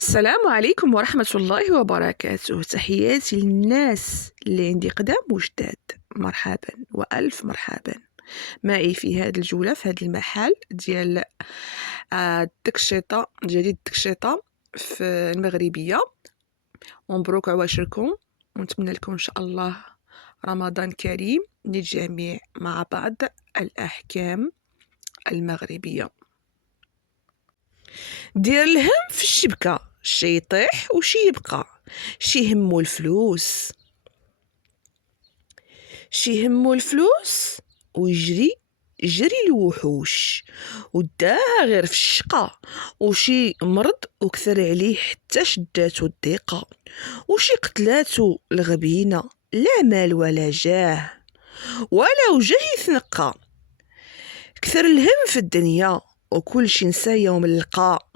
السلام عليكم ورحمة الله وبركاته. تحياتي للناس اللي عندي قدام وجداد. مرحبا وألف مرحبا معي في هذه الجولة في هذا المحل ديال التكشيطة ديالي التكشيطة في المغربية. ومبروك عواشركم ونتمنى لكم إن شاء الله رمضان كريم للجميع مع بعض الأحكام المغربية. دير الهم في الشبكة، شي يطيح وشي يبقى، شي يهمو الفلوس، شي يهمو الفلوس ويجري جري الوحوش وداها غير في الشقة، وشي مرض وكثر عليه حتى شداتو الضيقة، وشي قتلاتو الغبينة لا مال ولا جاه ولا وجه يتنقى. كثر الهم في الدنيا وكل شي نسى يوم اللقاء.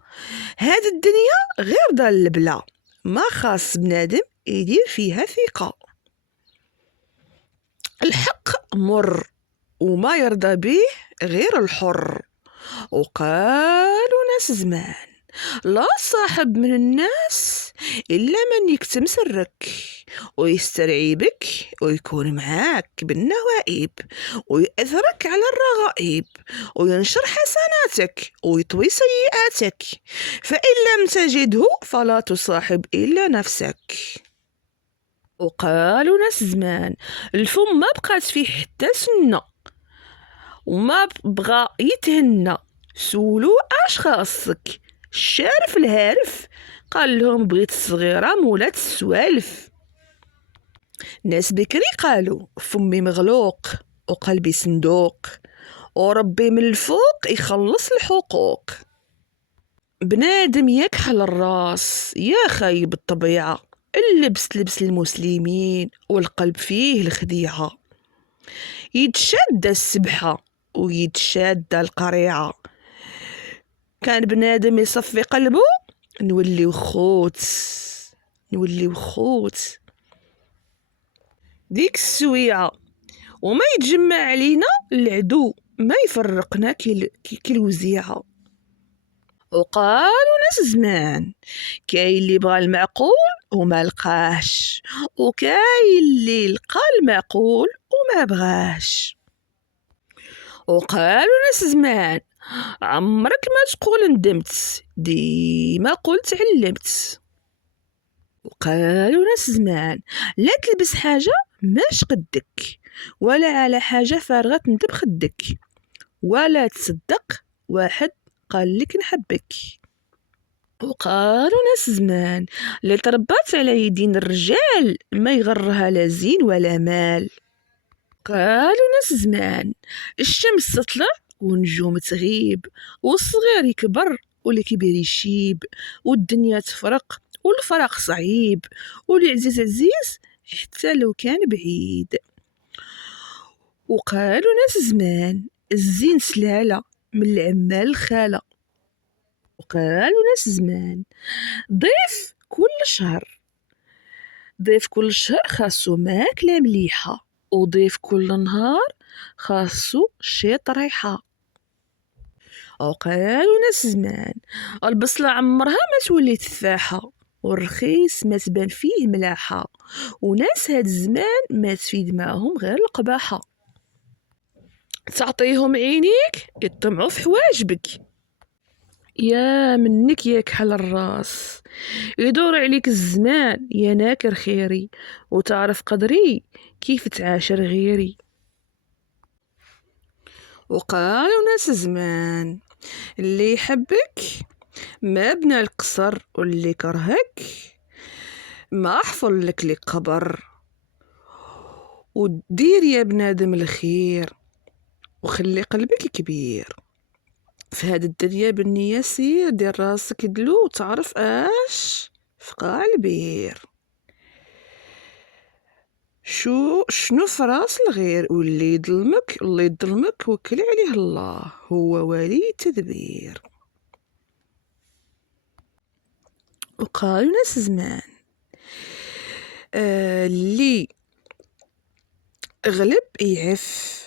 هاد الدنيا غير دار البلا، ما خاص بنادم يدير فيها ثقة. الحق مر وما يرضى به غير الحر. وقالوا ناس زمان لا صاحب من الناس إلا من يكتم سرك ويسترعي بك ويكون معاك بالنوائب ويأثرك على الرغائب وينشر حسناتك ويطوي سيئاتك، فإن لم تجده فلا تصاحب إلا نفسك. وقالوا ناس زمان الفم ما بقات فيه حتى سنة وما بغى يتهنى، سولو اش خاصك الشارف الهارف، قال لهم بغيت الصغيرة مولات السوالف. ناس بكري قالوا فمي مغلوق وقلبي صندوق، وربي من الفوق يخلص الحقوق. بنادم يكحل الراس يا خايب الطبيعة، اللبس لبس المسلمين والقلب فيه الخديعة، يتشد السبحة ويتشاد القريعة. كان بنادم يصفي قلبه نوليو خوت، نوليو خوت. ديك السويعة وما يتجمع علينا العدو، ما يفرقنا كي الوزيعة. وقالوا ناس زمان كاين اللي بغى المعقول وما لقاش، وكاين اللي لقى المعقول وما بغاش. وقالوا ناس زمان عمرك ما تقول ندمت، ديما قلت علمت. وقالوا ناس زمان لا تلبس حاجة ماش قدك، ولا على حاجة فارغة تندب خدك، ولا تصدق واحد قال لك نحبك. وقالوا ناس زمان اللي تربات على يدين الرجال ما يغرها لا زين ولا مال. قالوا ناس زمان الشمس تطلع ونجوم تغيب، والصغير يكبر والكبير يشيب، والدنيا تفرق والفراق صعيب، والعزيز عزيز حتى لو كان بعيد. وقالوا ناس زمان الزين سلالة من العمال الخالة. وقالوا ناس زمان ضيف كل شهر، ضيف كل شهر خاصو ماكلة مليحة، وضيف كل نهار خاصو شي طريحة. وقالوا ناس زمان البصلة عمرها ما تولي تفاحة، والرخيص ما تبان فيه ملاحة، وناس هاد الزمان ما تفيد معهم غير القباحة. تعطيهم عينيك يطمعوا في حواجبك، يا منك يا كحل الراس، يدور عليك الزمان يا ناكر خيري، وتعرف قدري كيف تعاشر غيري. وقالوا ناس زمان اللي يحبك ما بنى القصر، واللي كرهك ما حفر لك لي قبر. ودير يا بنادم الخير وخلي قلبك كبير، في هاد الدنيا بالنية سير، دير راسك دلو وتعرف اش في قاع البير. شنو في راس الغير، واللي يظلمك الله يظلمك وكل عليه الله، هو ولي التدبير. وقالوا ناس زمان اللي غلب يعف،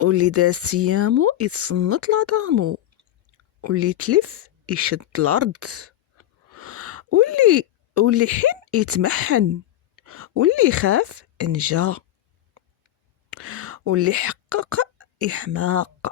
واللي داز صيامو يتصنت لعظامو، واللي تلف يشد الارض، واللي حن يتمحن، واللي يخاف نجا، واللي حقق يحماق.